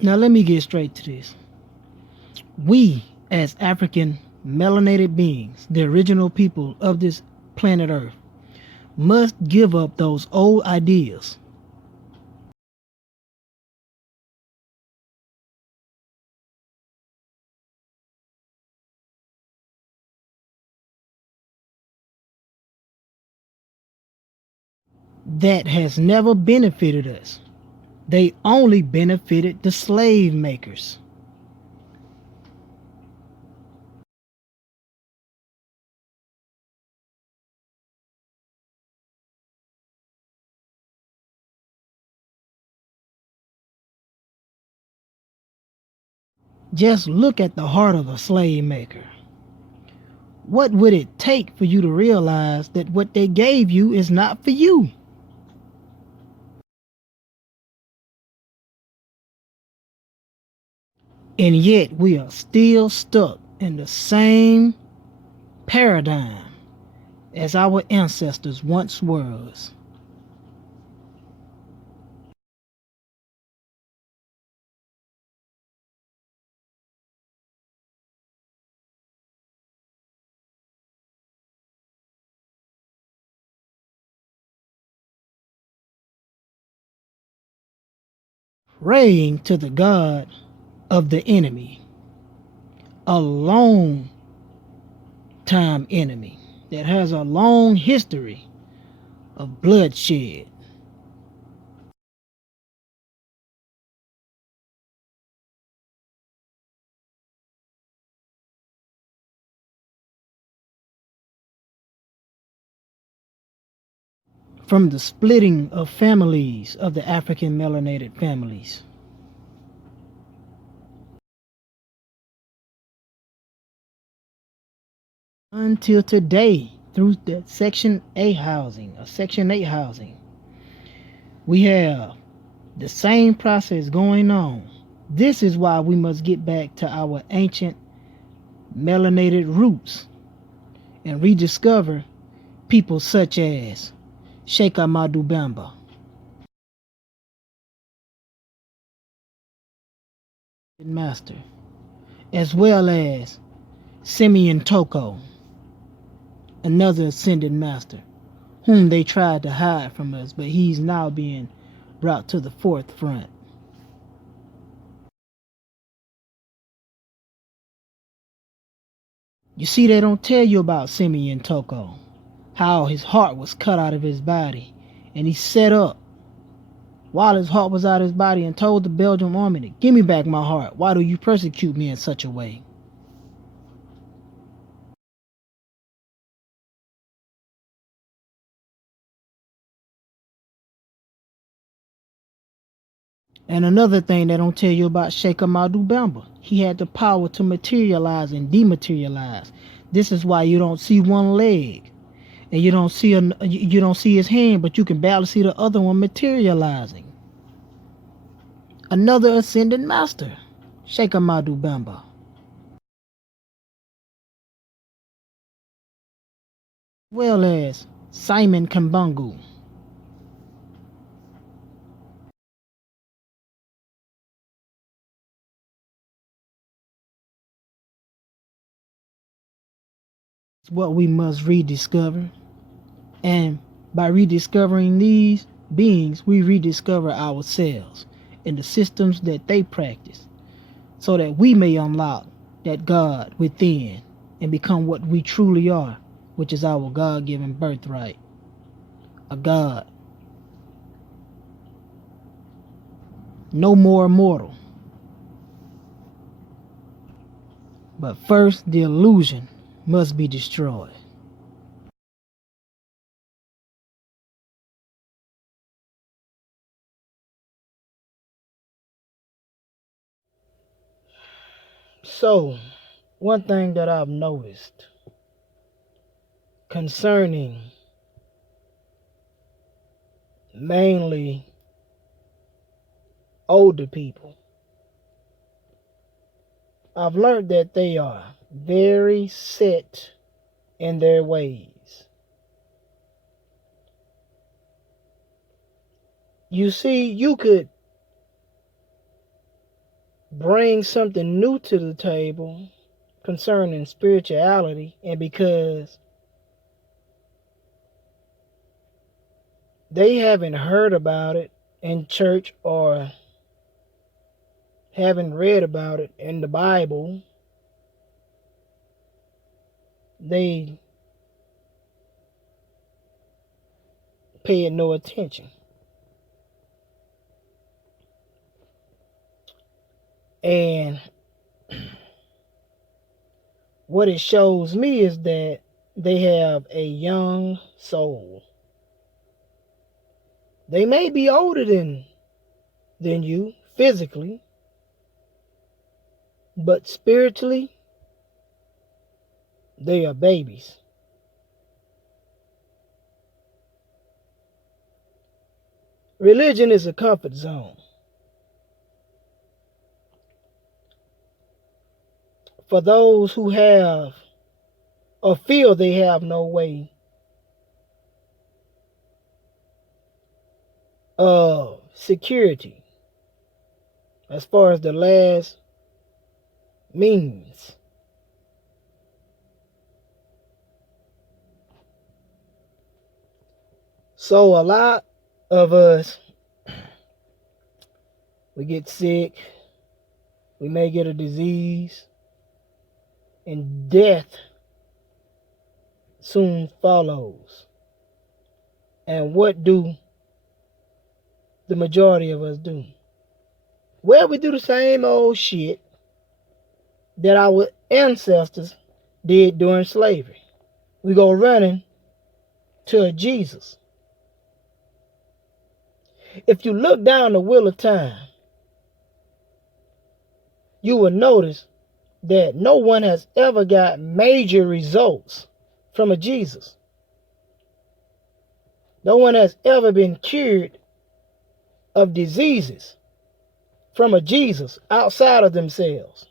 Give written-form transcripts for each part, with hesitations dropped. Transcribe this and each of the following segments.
Now let me get straight to this. We, as African melanated beings, the original people of this planet Earth, must give up those old ideas that has never benefited us. They only benefited the slave makers. Just look at the heart of a slave maker. What would it take for you to realize that what they gave you is not for you? And yet we are still stuck in the same paradigm as our ancestors once was. Praying to the God of the enemy, a long time enemy that has a long history of bloodshed. From the splitting of families of the African melanated families until today through the Section A housing or Section 8 housing, we have the same process going on. This is why we must get back to our ancient melanated roots and rediscover people such as Sheikh Ahmadu Bamba, Master, as well as Simeon Toko, another ascended master, whom they tried to hide from us, but he's now being brought to the forefront. You see, they don't tell you about Simeon Toko, how his heart was cut out of his body, and he set up while his heart was out of his body and told the Belgian army to give me back my heart. Why do you persecute me in such a way? And another thing they don't tell you about Sheikh Ahmadu Bamba, he had the power to materialize and dematerialize. This is why you don't see one leg, and you don't see his hand, but you can barely see the other one materializing. Another ascended master, Sheikh Ahmadu Bamba, as well as Simon Kambangu. It's what we must rediscover. And by rediscovering these beings, we rediscover ourselves and the systems that they practice so that we may unlock that God within and become what we truly are, which is our God given birthright. A God. No more mortal. But first, the illusion must be destroyed. So, one thing that I've noticed concerning mainly older people, I've learned that they are very set in their ways. You see, you could bring something new to the table concerning spirituality, and because they haven't heard about it in church or haven't read about it in the Bible, they pay no attention. And what it shows me is that they have a young soul. They may be older than you physically, but spiritually, they are babies. Religion is a comfort zone for those who have or feel they have no way of security as far as the last means. So a lot of us, we get sick, we may get a disease, and death soon follows. And what do the majority of us do? Well, we do the same old shit that our ancestors did during slavery. We go running to a Jesus. If you look down the wheel of time, you will notice that no one has ever got major results from a Jesus. No one has ever been cured of diseases from a Jesus outside of themselves.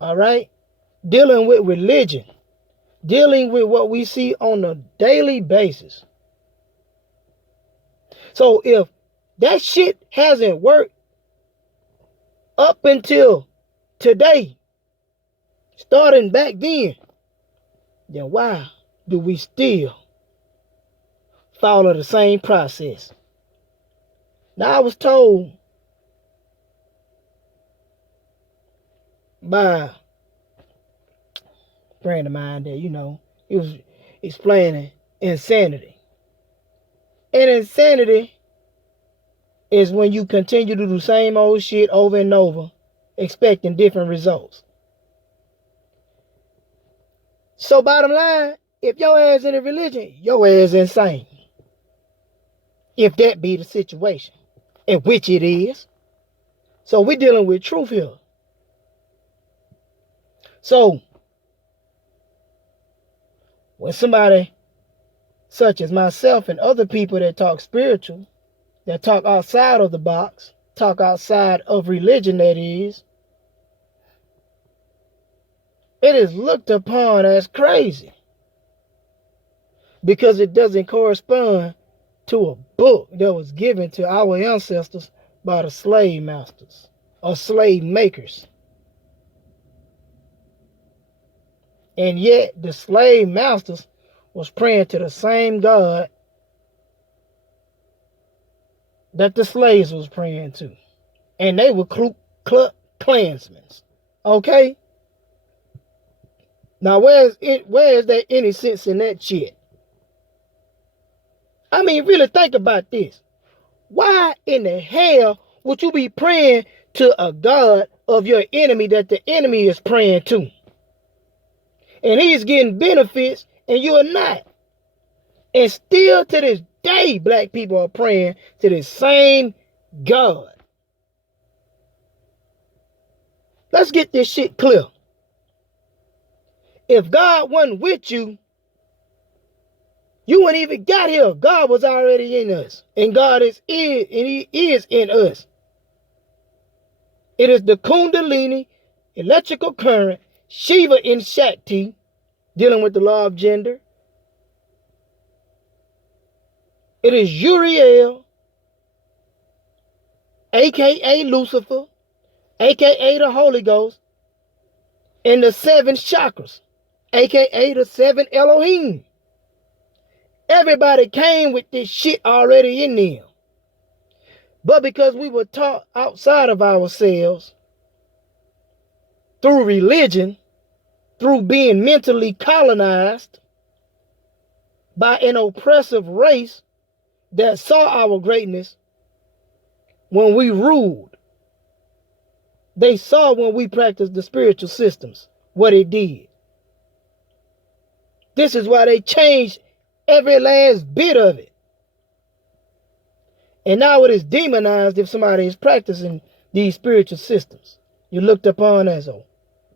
All right? Dealing with religion, dealing with what we see on a daily basis. So if that shit hasn't worked up until today, starting back then why do we still follow the same process? Now, I was told by a friend of mine that, he was explaining insanity. And insanity is when you continue to do the same old shit over and over, expecting different results. So bottom line, if your ass in a religion, your ass insane. If that be the situation, in which it is. So we're dealing with truth here. So when somebody such as myself and other people that talk spiritual, that talk outside of the box, talk outside of religion, that is, it is looked upon as crazy because it doesn't correspond to a book that was given to our ancestors by the slave masters or slave makers. And yet the slave masters was praying to the same God that the slaves was praying to. And they were Klansmen. Okay? Now where is there any sense in that shit? I mean, really think about this. Why in the hell would you be praying to a God of your enemy that the enemy is praying to? And he's getting benefits and you are not. And still to this day, black people are praying to this same God. Let's get this shit clear. If God wasn't with you, you wouldn't even got here. God was already in us. And God is in, and he is in us. It is the Kundalini, electrical current, Shiva in Shakti, dealing with the law of gender. It is Uriel aka Lucifer, aka the Holy Ghost, and the 7 chakras, aka the 7 Elohim. Everybody came with this shit already in them. But because we were taught outside of ourselves, through religion, through being mentally colonized by an oppressive race that saw our greatness when we ruled. They saw when we practiced the spiritual systems, what it did. This is why they changed every last bit of it. And now it is demonized if somebody is practicing these spiritual systems. You're looked upon as a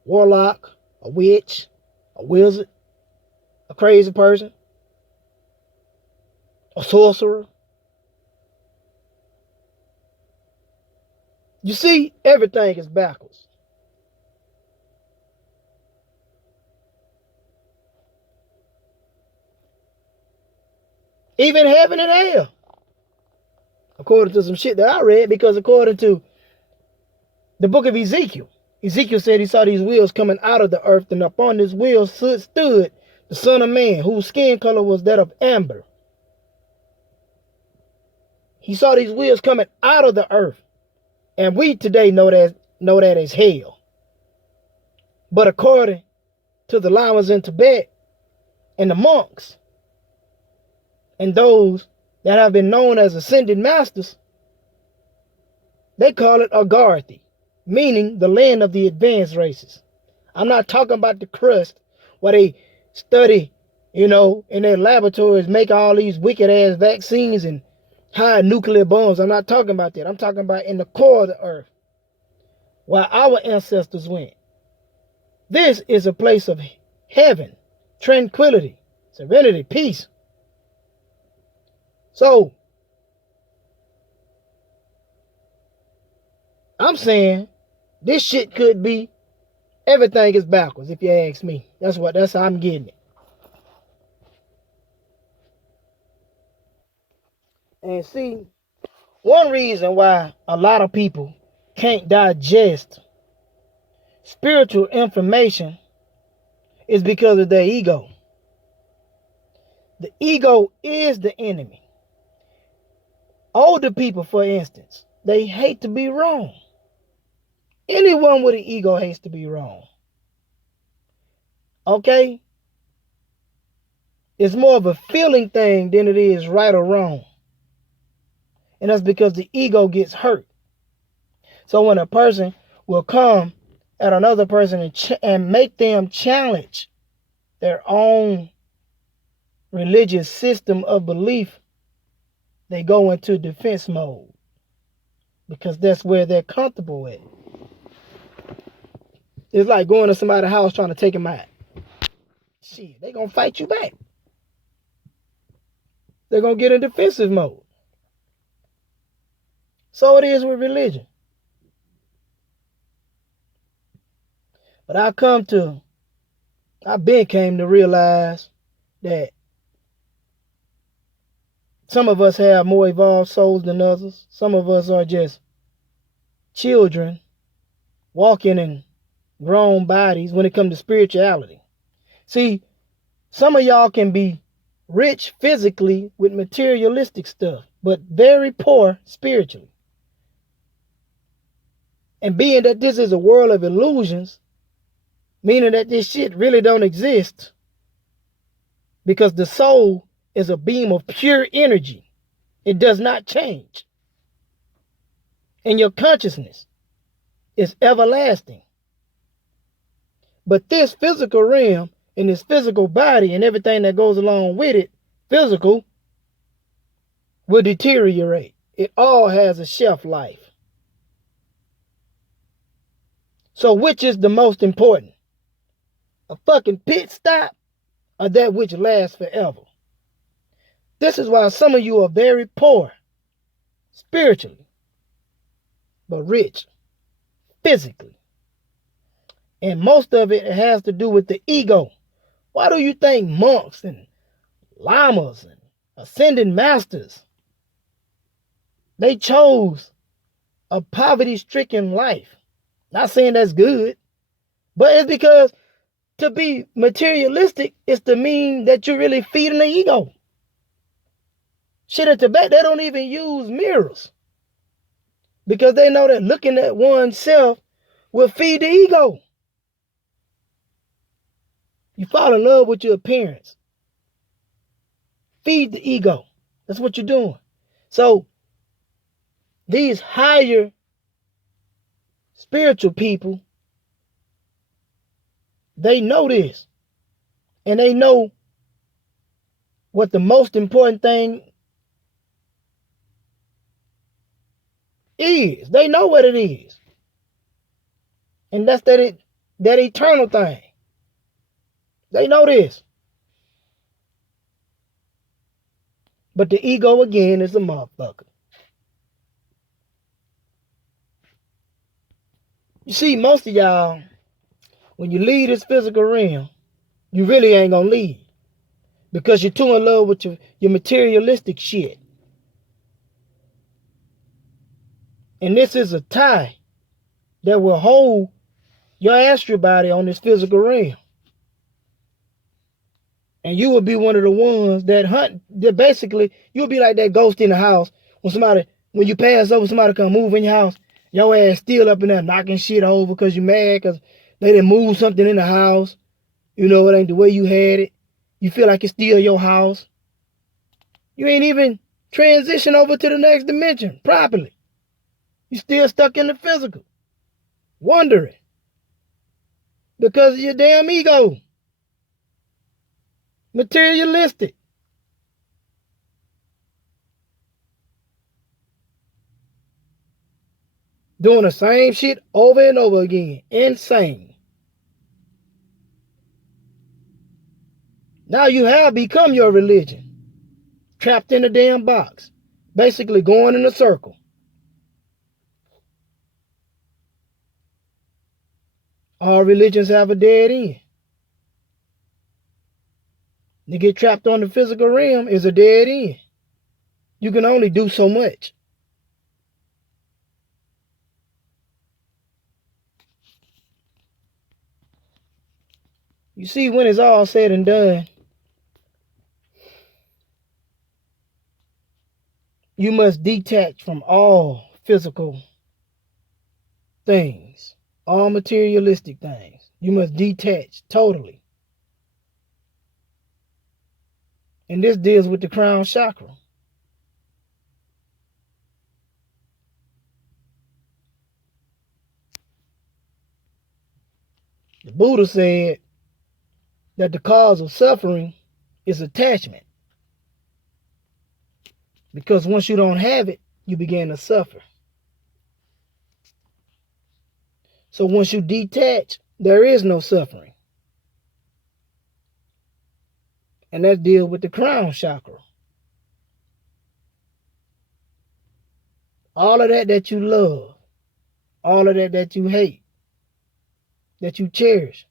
warlock, a witch, a wizard, a crazy person, a sorcerer. You see, everything is backwards. Even heaven and hell. According to some shit that I read, because according to the book of Ezekiel, Ezekiel said he saw these wheels coming out of the earth, and upon this wheel stood the Son of Man, whose skin color was that of amber. He saw these wheels coming out of the earth. And we today know that as hell. But according to the lamas in Tibet and the monks and those that have been known as ascended masters, they call it Agartha, meaning the land of the advanced races. I'm not talking about the crust where they study, in their laboratories, make all these wicked ass vaccines and hide nuclear bombs. I'm not talking about that. I'm talking about in the core of the earth, where our ancestors went. This is a place of heaven, tranquility, serenity, peace. So, I'm saying this shit could be, everything is backwards if you ask me. That's how I'm getting it. And see, one reason why a lot of people can't digest spiritual information is because of their ego. The ego is the enemy. Older people, for instance, they hate to be wrong. Anyone with an ego hates to be wrong. Okay? It's more of a feeling thing than it is right or wrong. And that's because the ego gets hurt. So when a person will come at another person and make them challenge their own religious system of belief, they go into defense mode because that's where they're comfortable at. It's like going to somebody's house trying to take them out. Shit, they gonna fight you back. They're gonna get in defensive mode. So it is with religion. But I've came to realize that some of us have more evolved souls than others. Some of us are just children walking in grown bodies when it comes to spirituality. See, some of y'all can be rich physically with materialistic stuff, but very poor spiritually. And being that this is a world of illusions, meaning that this shit really don't exist, because the soul is a beam of pure energy. It does not change. And your consciousness is everlasting. But this physical realm and this physical body and everything that goes along with it, physical, will deteriorate. It all has a shelf life. So which is the most important? A fucking pit stop or that which lasts forever? This is why some of you are very poor spiritually, but rich physically. And most of it has to do with the ego. Why do you think monks and lamas and ascended masters, they chose a poverty-stricken life. Not saying that's good, but it's because to be materialistic is to mean that you're really feeding the ego. Shit, in Tibet, they don't even use mirrors because they know that looking at oneself will feed the ego. You fall in love with your appearance. Feed the ego. That's what you're doing. So these higher spiritual people, they know this. And they know what the most important thing is. They know what it is. And that's that eternal thing. They know this. But the ego, again, is a motherfucker. You see, most of y'all, when you leave this physical realm, you really ain't gonna leave. Because you're too in love with your materialistic shit. And this is a tie that will hold your astral body on this physical realm. And you will be one of the ones that hunt, that basically, you'll be like that ghost in the house. When you pass over, somebody come move in your house, your ass still up in there knocking shit over because you mad because they didn't move something in the house. You know, it ain't the way you had it. You feel like it's still your house. You ain't even transition over to the next dimension properly. You still stuck in the physical, wondering because of your damn ego. Materialistic. Doing the same shit over and over again. Insane. Now you have become your religion. Trapped in a damn box. Basically going in a circle. All religions have a dead end. To get trapped on the physical realm is a dead end. You can only do so much. You see, when it's all said and done, you must detach from all physical things, all materialistic things. You must detach totally. And this deals with the crown chakra. The Buddha said that the cause of suffering is attachment. Because once you don't have it, you begin to suffer. So once you detach, there is no suffering. And that deals with the crown chakra. All of that you love, all of that you hate, that you cherish,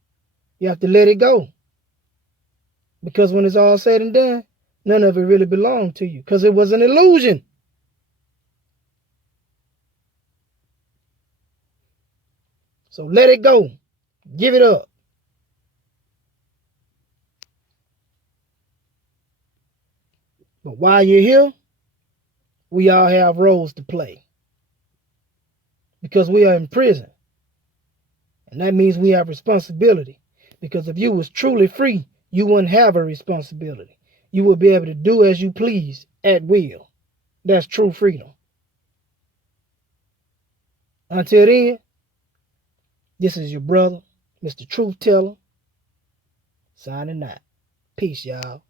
you have to let it go. Because when it's all said and done, none of it really belonged to you because it was an illusion. So let it go. Give it up. But while you're here, we all have roles to play. Because we are in prison. And that means we have responsibility. Because if you was truly free, you wouldn't have a responsibility. You would be able to do as you please at will. That's true freedom. Until then, this is your brother, Mr. Truth Teller, signing out. Peace, y'all.